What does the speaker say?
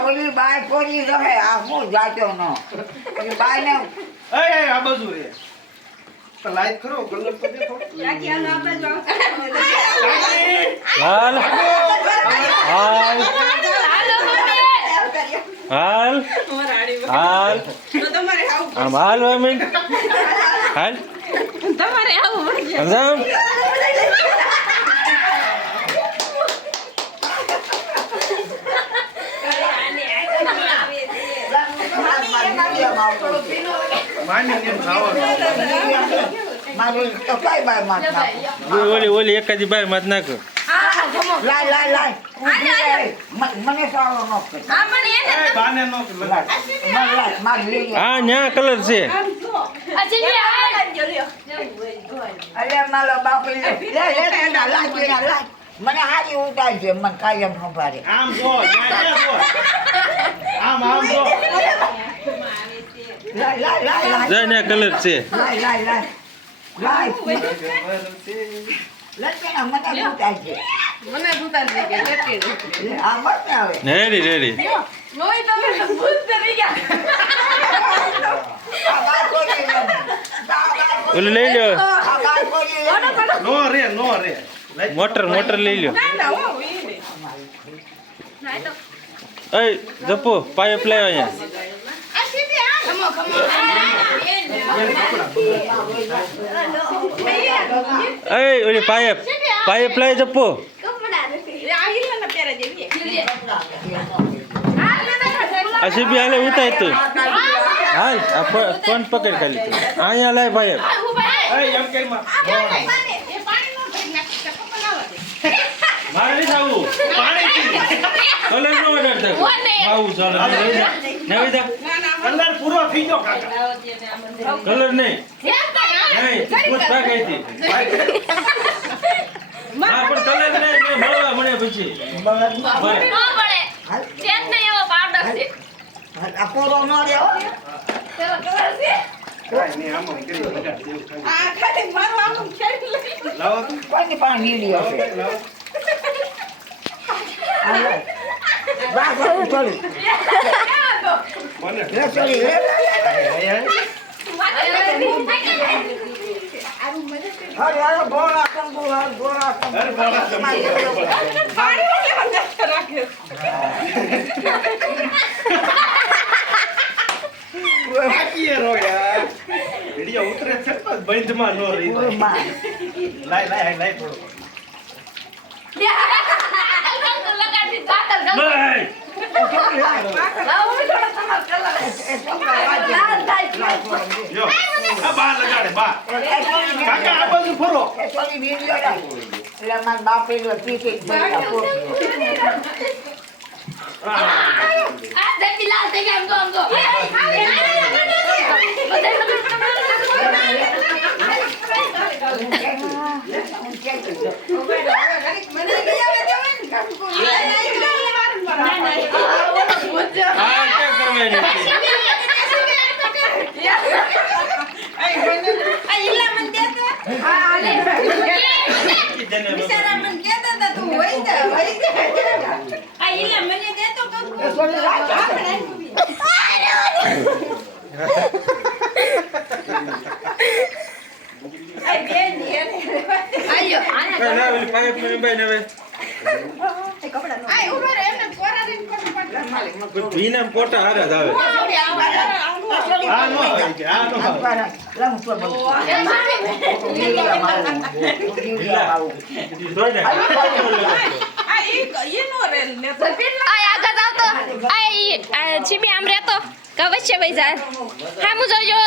ઓલી બાય કોની રહે આ હું જાતો ન બાય ને આ બાજુ રે લાઈટ કરો કલર તો દે થોડો હાલ હાલ હાલ હાલ આમ હાલ હાલ તમારે આવું સમજાવ ઓલી ઓલી એકાદી બાર માં નાખો હા ન્યા કલર છે મને હારી ઉતાર છે મને કાયમ ખબર આમ જો આમ જો જા ન્યા કલર છે રેડી રેડી ઓલું લઈ લો નો રે મોટર મોટર લઈ લો એ જપો પાઇપ લાવ અહીંયા એ ઓલી પાઇપ પાઇપ લાવી જપો આ સીબી હાલે ઉતાર તું હાલ આ ફોન પકડ ખાલી તું અહીંયા લાય પાઇપ મારે નહીં ખાવું કલર નો ઓર્ડર થાય આવું ચાલો નવી જા અંદર પૂરો થઈ ગયો કાકા કલર નહીં નહીં પૂછ પાકી હતી હા પણ કલર નહીં મળવા મળે પછી ન પડે ચેક નહીં એવો પાવડર છે અકોરો નો રહ્યો કાઈ નહીં આમ કરી લગાડ દેવું ખાલી લાવો તું કોની પણ વિડિયો છે વાહ ચોલી મને લે ચોલી લે અરે અરે બોલા કંગુ બોલા અરે બોલા બાકી રો યાર વિડિયો ઉતરે છે પણ બંધમાં નો રહી લાય થોડો લગાડી દાખલ કર નહીં જો આ બા લગાડે બા કાકા આ બાજુ ફરો ચોલી વિડિયો લા એટલે માર બાપે નો પીકે આ દેખી લાલ થઈ ગયા આમ તો હા क्या करवानी ના ઓલી પાઇપ માં ભાઈ નવે ભીના પોટા હારા જ આવે આ નો આવી ગયા આ નો ધોઈ દે છીબી આમ રહેતો કવશ્ય ભાઈ જા હા હું જોજો